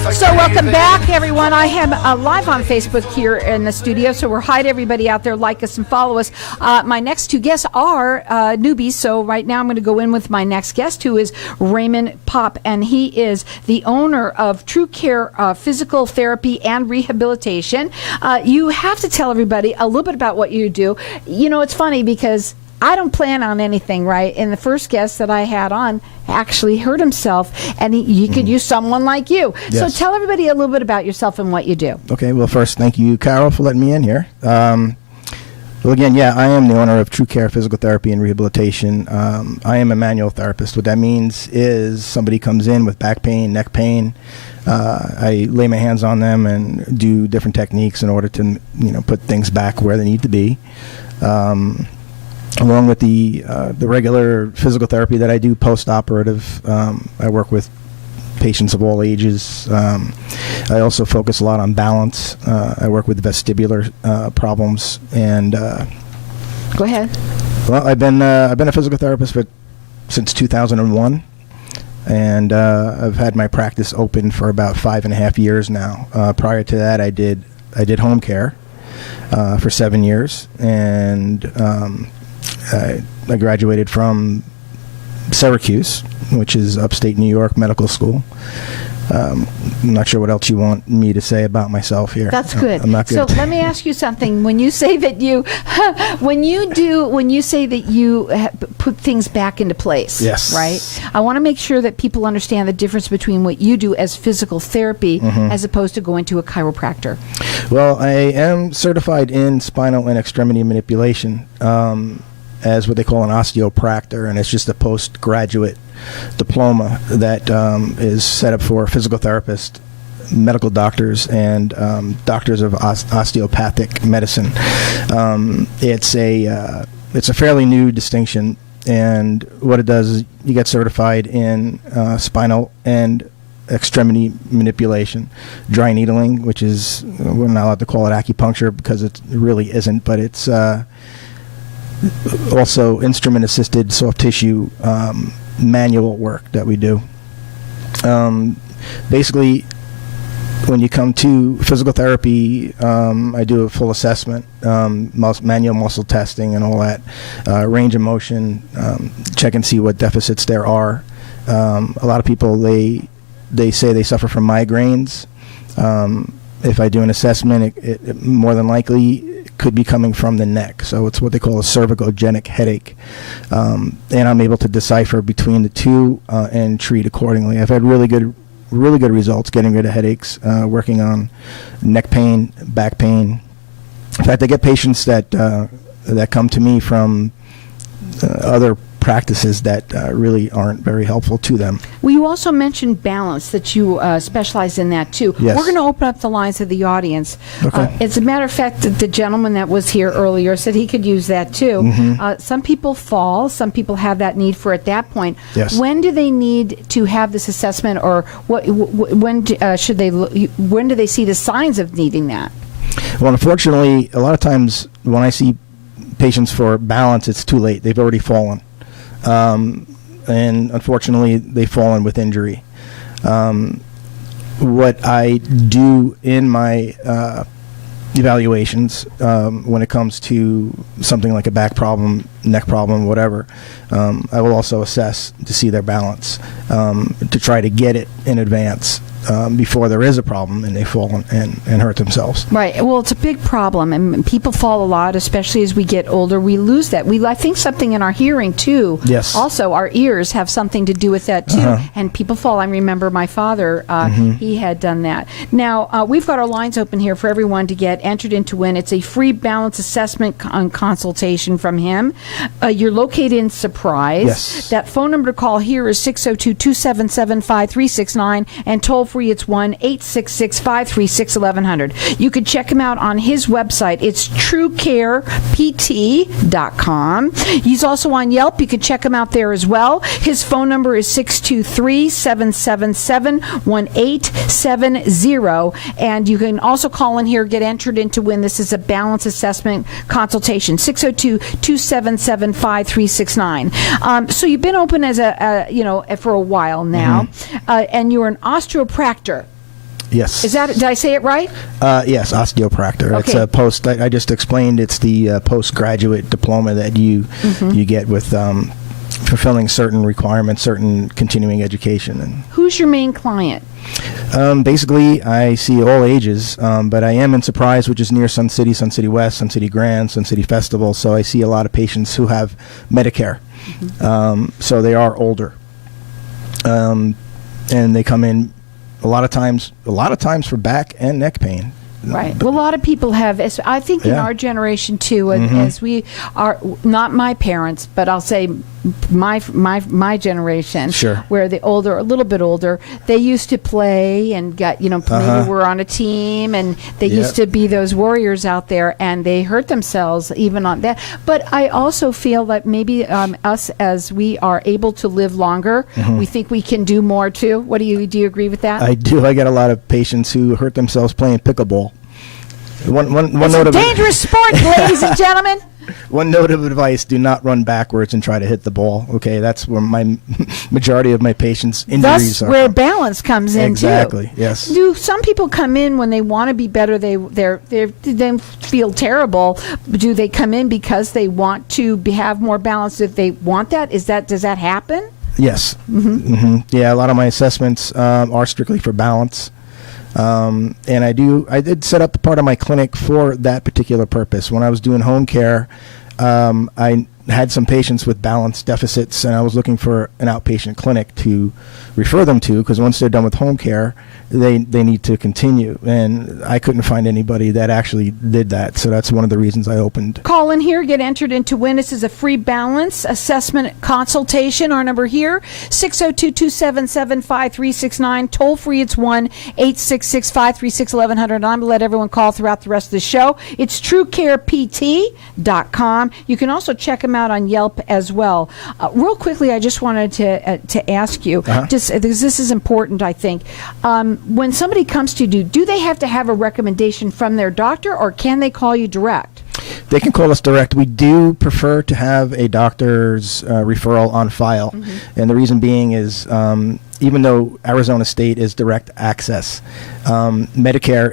So welcome back, everyone. I am live on Facebook here in the studio, so we're hi to everybody out there. Like us and follow us. My next two guests are newbies, so right now I'm going to go in with my next guest, who is Raymond Popp, and he is the owner of Ture Physical Therapy and Rehabilitation. You have to tell everybody a little bit about what you do. You know, it's funny because I don't plan on anything, right? And the first guest that I had on actually hurt himself, and he could use someone like you. Yes. So tell everybody a little bit about yourself and what you do. Okay, well, first, thank you, Carol, for letting me in here. Well, again, yeah, I am the owner of Ture Physical Therapy and Rehabilitation. I am a manual therapist. What that means is somebody comes in with back pain, neck pain. I lay my hands on them and do different techniques in order to, put things back where they need to be. Along with the regular physical therapy that I do post-operative, I work with patients of all ages. I also focus a lot on balance. I work with vestibular problems. And go ahead. Well, I've been a physical therapist since 2001, and I've had my practice open for about 5.5 years now. Prior to that, I did home care for 7 years, and I graduated from Syracuse, which is upstate New York medical school. I'm not sure what else you want me to say about myself here. That's good. I'm not good. So let me ask you something. When you say that you, when you say that you put things back into place, yes, right? I want to make sure that people understand the difference between what you do as physical therapy as opposed to going to a chiropractor. Well, I am certified in spinal and extremity manipulation as what they call an osteopractor, and it's just a postgraduate diploma that is set up for physical therapists, medical doctors, and doctors of osteopathic medicine. It's a fairly new distinction, and what it does is you get certified in spinal and extremity manipulation, dry needling, which is, we're not allowed to call it acupuncture because it really isn't, but it's also instrument-assisted soft tissue manual work that we do. Basically, when you come to physical therapy, I do a full assessment, manual muscle testing and all that, range of motion, check and see what deficits there are. A lot of people, they say they suffer from migraines. If I do an assessment, it more than likely could be coming from the neck. So it's what they call a cervicogenic headache. And I'm able to decipher between the two and treat accordingly. I've had really good results getting rid of headaches, working on neck pain, back pain. In fact, I get patients that come to me from other practices that really aren't very helpful to them. Well, you also mentioned balance, that you specialize in that too. Yes. We're going to open up the lines of the audience. Okay. As a matter of fact, the gentleman that was here earlier said he could use that too. Some people fall. Some people have that need for at that point. Yes. When do they need to have this assessment, or when do they see the signs of needing that? Well, unfortunately, a lot of times when I see patients for balance, it's too late. They've already fallen. And unfortunately, they've fallen with injury. What I do in my evaluations, when it comes to something like a back problem, neck problem, whatever, I will also assess to see their balance, to try to get it in advance. Before there is a problem and they fall and hurt themselves. Right. Well, it's a big problem, and people fall a lot, especially as we get older. We lose that. I think something in our hearing, too. Yes. Also, our ears have something to do with that, too. And people fall. I remember my father, he had done that. Now, we've got our lines open here for everyone to get entered in to win. It's a free balance assessment consultation from him. You're located in Surprise. Yes. That phone number to call here is 602-277-5369, and toll free, it's 1-866-536-1100. You could check him out on his website. It's truecarept.com. He's also on Yelp. You can check him out there as well. His phone number is 623-777-1870. And you can also call in here, get entered in to win. This is a balance assessment consultation. 602-277-5369. So you've been open as for a while now, and you're an osteopractor. Yes. Did I say it right? Yes, osteopractor. Okay. It's a post. I just explained. It's the postgraduate diploma that you get with fulfilling certain requirements, certain continuing education. And Who's your main client? basically, I see all ages, but I am in Surprise, which is near Sun City West, Sun City Grand, Sun City Festival. So I see a lot of patients who have Medicare. So they are older, and they come in a lot of times for back and neck pain. Right. Well, a lot of people have. I think in Yeah. our generation too, as we are not my parents, but I'll say my generation, Sure. where the older, a little bit older, they used to play and got maybe were on a team, and they used to be those warriors out there, and they hurt themselves even on that. But I also feel that maybe us, as we are able to live longer, we think we can do more too. What do you agree with that? I do. I get a lot of patients who hurt themselves playing pickleball. One It's note a of dangerous sport, ladies and gentlemen. One note of advice: do not run backwards and try to hit the ball. Okay, that's where my majority of my patients' injuries That's are. where from. balance comes in Exactly. too. Yes. Do some people come in when they want to be better? They feel terrible. Do they come in because they want to have more balance? If they want that, does that happen? Yes. Yeah, a lot of my assessments are strictly for balance. And I did set up part of my clinic for that particular purpose. When I was doing home care, I had some patients with balance deficits, and I was looking for an outpatient clinic to refer them to, because once they're done with home care, they need to continue. And I couldn't find anybody that actually did that, so that's one of the reasons I opened. Call in here, get entered into win. This is a free balance assessment consultation. Our number here, 602-277-5369. Toll free, it's 1-866-536-1100. I'm going to let everyone call throughout the rest of the show. It's truecarept.com. You can also check them out on Yelp as well. Real quickly, I just wanted to ask you, just because this is important, I think. When somebody comes to you, do they have to have a recommendation from their doctor, or can they call you direct? They can call us direct. We do prefer to have a doctor's referral on file. And the reason being is even though Arizona State is direct access, Medicare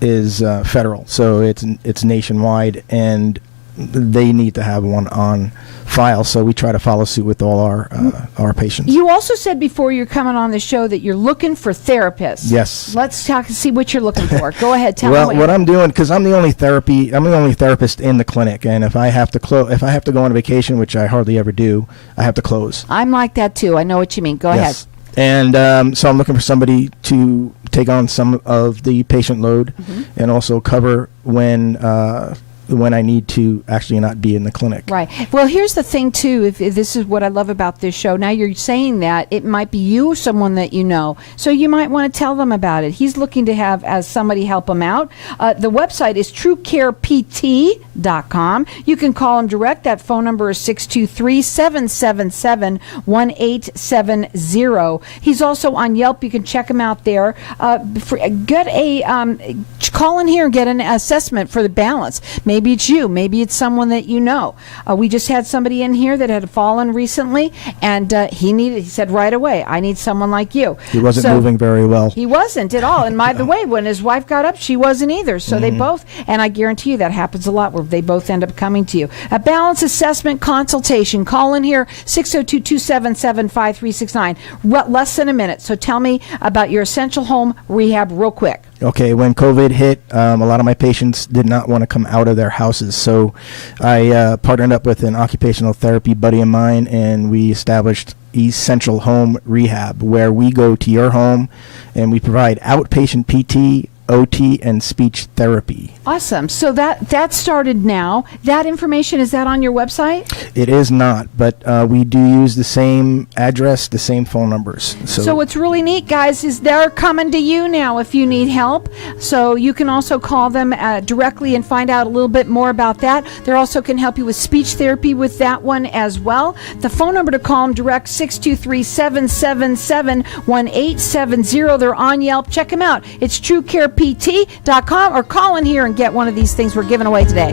is federal, so it's nationwide, and they need to have one on file. So we try to follow suit with all our patients. You also said before you're coming on the show that you're looking for therapists. Yes. Let's talk and see what you're looking for. Go ahead, tell me what I'm doing, because I'm the only therapist in the clinic, and if I have to go on vacation, which I hardly ever do, I have to close. I'm like that too. I know what you mean. Go ahead. And so I'm looking for somebody to take on some of the patient load, and also cover when I need to actually not be in the clinic. Right. Well, here's the thing, too. If this is what I love about this show. Now you're saying that it might be you or someone that you know. So you might want to tell them about it. He's looking to have as somebody help him out. The website is truecarept.com. You can call him direct. That phone number is 623-777-1870. He's also on Yelp. You can check him out there. Call in here and get an assessment for the balance. Maybe it's you. Maybe it's someone that you know. We just had somebody in here that had fallen recently, and he said right away, I need someone like you. He wasn't moving very well. He wasn't at all. And by the way, when his wife got up, she wasn't either. So they both, and I guarantee you that happens a lot where they both end up coming to you. A balance assessment consultation. Call in here, 602-277-5369. Less than a minute. So tell me about your essential home rehab real quick. Okay, when COVID hit, a lot of my patients did not want to come out of their houses. So I partnered up with an occupational therapy buddy of mine, and we established Essential Home Rehab, where we go to your home and we provide outpatient PT, OT, and speech therapy. Awesome. So that started now. That information, is that on your website? It is not, but we do use the same address, the same phone numbers. So what's really neat, guys, is they're coming to you now if you need help. So you can also call them directly and find out a little bit more about that. They also can help you with speech therapy with that one as well. The phone number to call them direct, 623-777-1870. They're on Yelp. Check them out. It's truecarept.com, or call in here and get one of these things we're giving away today.